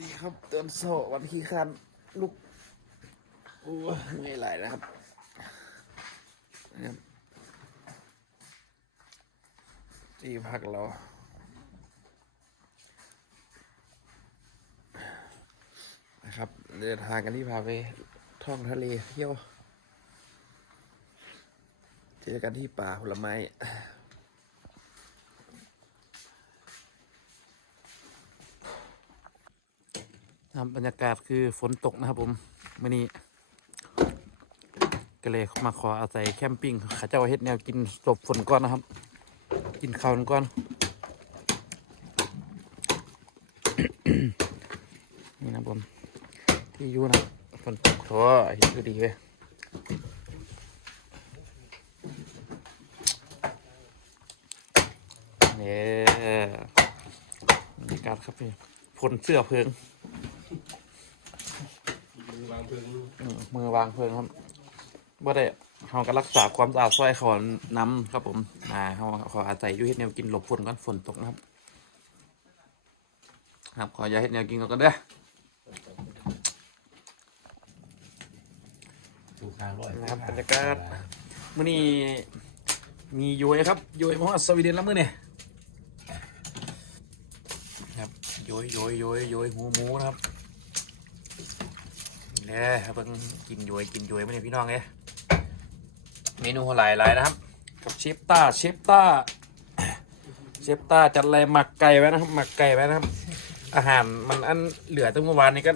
ดีครับตอนโซวันขี้คันลุกโอ้ไม่ไหลนะครับนะครับที่พักเรานะครับเดินทางกันที่พาไปท่องทะเลเที่ยวเจอกันที่ป่าผลไม้ ครับบรรยากาศคือฝนตกนะครับผมมื่อนี้ก็เลยมาขออาศัยแคมปิ้งข้าเจ้าเฮ็ดแนวกินหลบฝนก่อนนะครับ กินข้าวก่อนนี่นะผมที่อยู่นะฝนตกโถเห็นก็ดีเว้ยเนี่ยบรรยากาศครับพี่ฝนเสื้อเพลิง อืมมือวางเพลิงครับบ่ได้เขาก็รักษาความสะอาดซอยเขาน้ำครับผมอ่าเขาขออาศัยอยู่เฮ็ดแนวกินหลบฝนก่อนฝนตกนะครับ ครับขออย่าเฮ็ดแนวกินก่อนก็เด้อถูกทางร้อยนะครับบรรยากาศมื้อนี้มีโยยครับโยยมาฮอดสวีเดนแล้วมื้อนี้ครับโยยโยยโยยโยยหูหมูนะครับ เนี่ยครับเพิ่งกินโยยกินโยยมื้อนี้พี่น้องเอ้ยเมนูหลายหลายนะครับ กับเชฟต้าเชฟต้าเชฟต้าจัดอะไรหมักไก่ไว้นะครับหมักไก่ไว้นะครับ อาหารมันอันเหลือตั้งเมื่อวานนี้ก็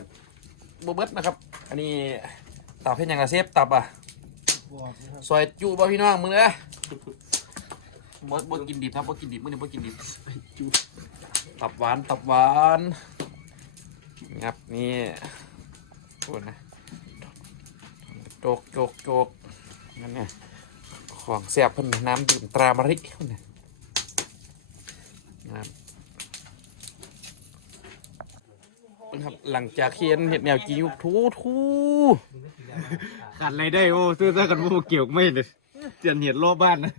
บเบิดนะครับ อันนี้ตับเพ็นยังกระเซฟตับอะซอยจูบ่พี่น้องมึงเอ้ยบ่บ่กินดิบครับบ่กินดิบมื้อนี้บ่กินดิบตับหวานตับหวานงับนี่ โคนนะโจกโจกโจกนั่นเนี่ยของแซ่บเพิ่นน้ำดื่มตรามะริเพิ่นน่ะนะครับนะครับหลังจากเขียนเห็ดแนวจียุทูทูขาดอะไรได้โอ้ซื้อซะกันโมเกี่ยวไม่เลยเจียนเหียดรอบบ้านนะ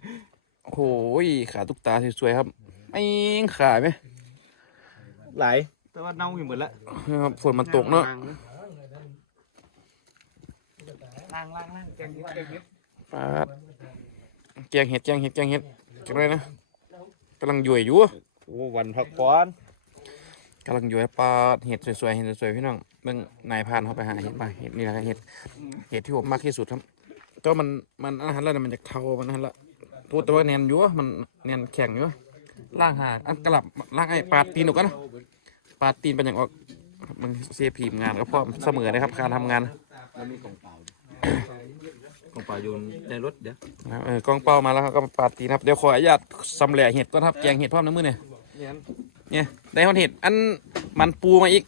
โอ้โหยขาตุกตาสวยๆครับไม่ขายไหมหลายแต่ว่าเน่าอยู่หมดละครับฝนมันตกเนาะ ล่างล่างล่างแกงเห็ดแกงเห็ดปาดแกงเห็ดแกงเห็ดแกงเห็ดจังเลยนะกำลังยุ่ยอยู่โอ้วันพักผ่อนกำลังยุ่ยปาดเห็ดสวยๆเห็ดสวยๆพี่น้องเบิ่งนายพานเขาไปหาเห็ดไปเห็ดนี่แหละเห็ดเห็ดที่ผมมากที่สุดครับแต่ว่ามันมันอาหารแล้วนะมันจะเทามันอาหารละพูดแต่ว่าแนนอยู่มันแนนแข็งอยู่ล่างหาอันกลับล่างไอ้ปาดตีนออกกันนะปาตีนเป็นอย่างออกมันเสียผีมงานก็พร้อมเสมอนะครับการทำงานแล้วมี กล่องเปล่ากล่องเปล่าโยนในรถเดี๋ยวนะครับเออกล้องเป้ามาแล้วครับก็ปาตีนครับเดี๋ยวขออนุญาตสำแหล่เห็ดก่อนครับแกงเห็ดพร้อมน้ำมือเนี่ยเนี่ยได้ฮอนเห็ดอันมันปูมาอีก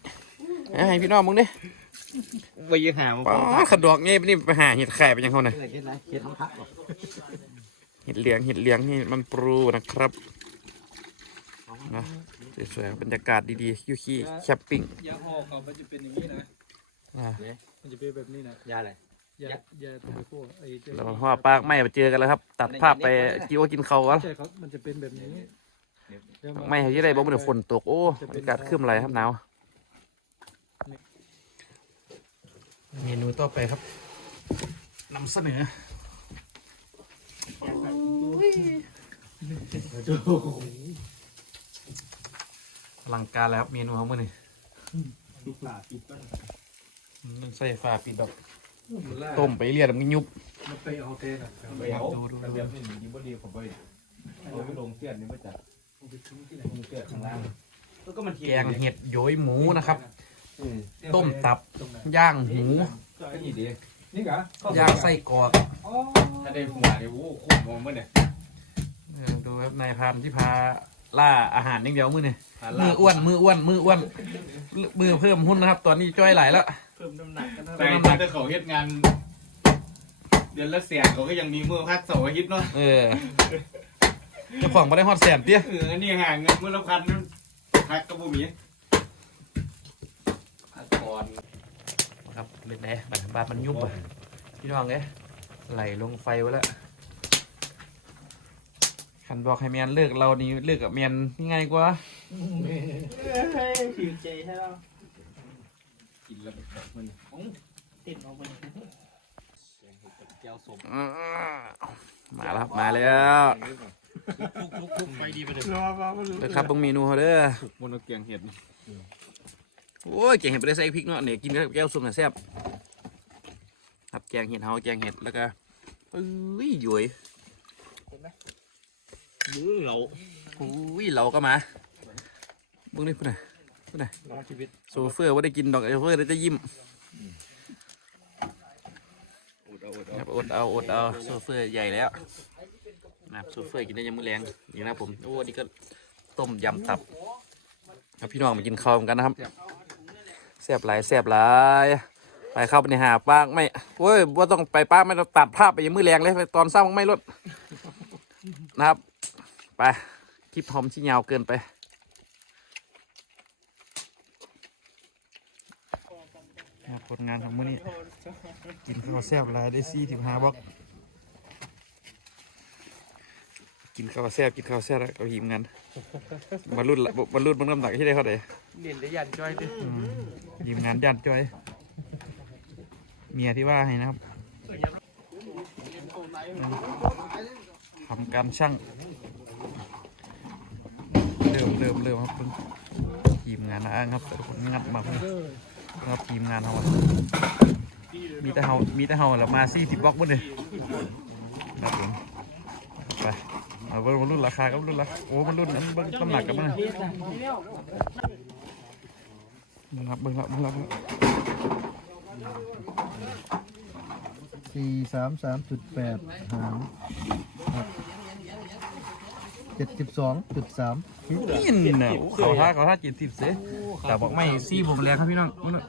เอาให้พี่น้องมึงดิไปยังหามาป้าขดอกเงี้ยนี่ไปหาเห็ดไข่ไปยังเขาเนี่ยอะไรเห็ดอะไรเห็ดทั้งพักหรอเห็ดเหลืองเห็ดเหลืองนี่มันปูนะครับนะสวยๆบรรยากาศดีๆยูคีแคมปิ้งยาห่อเขามันจะเป็นอย่างนี้นะอ่ามันจะเป็นแบบนี้นะยาอะไร ยายาตัวโค้ไอ้เจ้าแล้วห่อปากไม่มาเจอกันแล้วครับ ตัดภาพไปกินว่ากินเขาวกันใช่ครับมันจะเป็นแบบนี้เดี๋ยวาไม่ให้ที่ได้บอกมันฝนตกโอ้บรรยากาศขึ้นอะไรครับหนาวเมนูต่อไปครับนำเสนออลังการแล้วครับเมนูของมันนี่มันใส่ฝาปิดดอก ต้มไปเรียดมันยุบมันไปเอาเทนอะไปเอาดูดูระเบียบนี่ดีบ่ดีผมไปเอาไปลงเสียนนี่มาจัดลงเสียนข้างล่างแล้วก็มันแกงเห็ดโย้ยหมูนะครับอืมต้มตับ ย่างหมูก็นี่ดีนี่กะย่างไส้กรอกอ๋อถ้าได้หัวเนี่ยโอ้โหคุ้มมองมันเนี่ยเออดูครับนายพรานที่พาล่าอาหารอย่างเดียวมือนี่มืออ้วนมืออ้วนมืออ้วนมือเพิ่มหุ้นนะครับ ตอนนี้จ้อยไหลายแล้ว เพิ่มน้ำหนักกันนะแต่ถ้าเขาเฮ็ดงาน เดือนละแสนเขาก็ยังมีมือพักเสาร์อาทิตย์เนาะเออเจ้าของมาได้ฮอดแสนเตี้ยเอออันนี้ห่างเงินมือละพันนั่นพักก็บ่มีพักก่อนครับเล่นไหนบัตรบาทมันยุบอะพี่น้องเอ้ยไหลลงไฟไว้แล้วคันบอกให้เมียนเลิกเรานี่เลิกกับเมียนง่ายกว่าผิวใจใช่ไหม กินแล้วแบบมันติดออกมาแก้วสมอืมมาแล้วครับมาแล้วทุกทุกไปดีไปเลยรอมาไม่รู้เด้อครับเบางเมนูเขาเด้อถูกบนเอาเกียงเห็ดนี่โอ้ยแกงเห็ดไปได้ใส่พริกเนาะเนี่ยกินกับแก้วซุปน่ะแซ่บครับแกงเห็ดเฮาแกงเห็ดแล้วก็เอ้ยหยวยมือเราอุ้ยเราก็มาเบิ่งนี่พุ่นน่ะพุ่ นน่ะรอชีวิตโซเฟอร์ว่าได้กินดอกโซเฟอร์ได้จะยิ้มอดเอาอดคเอารับอดเอาอดเอาโซเฟอร์ใหญ่แล้วนะครับโซเฟอร์กินได้ยังมื้อแรงนี่นะครับผมโอ้นี่ก็ต้มยำตับครับพี่น้องมากินข้าวกันนะครับแซ่บหลายแซ่บหลายไปเข้าไปในหาปากไม่โอ้ยว่าต้องไปปากไม่ต้องตัดภาพไปยังมื้อแรงเลยตอนเศร้าไม่ลดนะครับ ไปคลิปหอมชี้ยาวเกินไป นะครับผลงานของมื้อนี้ กินข้าวแซ่บหลายได้สี่ถึงห้าบล็อก กินข้าวแซ่บกินข้าวแซ่บแล้วก็หิมกันบรรลุละบรรลุบางน้ำหนักที่ได้เท่าไหร่เด่นได้ยันจ้อยดิหิมงานยันจ้อย เมียที่ว่าให้นะครับทำการช่างเริ่มเริ่มเริ่มครับเพิ่งทีมงานนะอ้างครับแต่ละคนงัดมาเพิ่ง ครับทีมงานเขาอะมีแต่เฮามีแต่เฮาแล้วมาสี่สิบบล็อกหมดเลยครับผมไปเอาเบิ่งมันรุ่นราคาก็รุ่นละโอ้มันรุ่นนั้นเบิ่งน้ำหนักกันมั้งนะครับเบิ่งละเบิ่งละเบิ่งละสี่สามสามจุดแปดหาร เจ็ดสิบสองจุดสามนี่น่ะเขาท่าเขาท่าเจ็ดสิบเสแต่บอกไม่ซี่ผมแรงครับพี่น้องนู่นน่ะ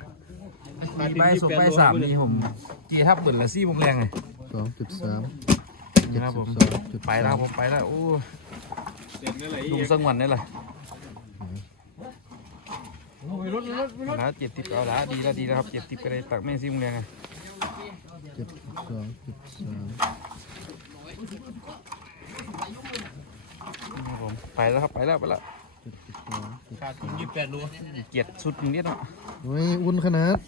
มีใบสองใบสามนี่ผมเกียร์ทับเบิดละซี่ผมแรงไงสองจุดสามนี่ครับผมจุดไปแล้วครับผมไปแล้วโอ้เด็ดนั่นแหละลุงสังวันนี่แหละโอ้ยรถรถรถแล้วเจ็ดสิบเอาละดีแล้วดีแล้วครับเจ็ดสิบก็ได้ตักไม่ซี่ผมแรงไงเจ็ดสิบสองจุดสาม นี่ครับผมไปแล้วครับไปแล้วไปแล้วเจ็ดสิบสองจุดขาดทุนยี่สิบแปดรูเกียรติสุดอย่างนี้เนาะโอ้ย อุ่นขนาด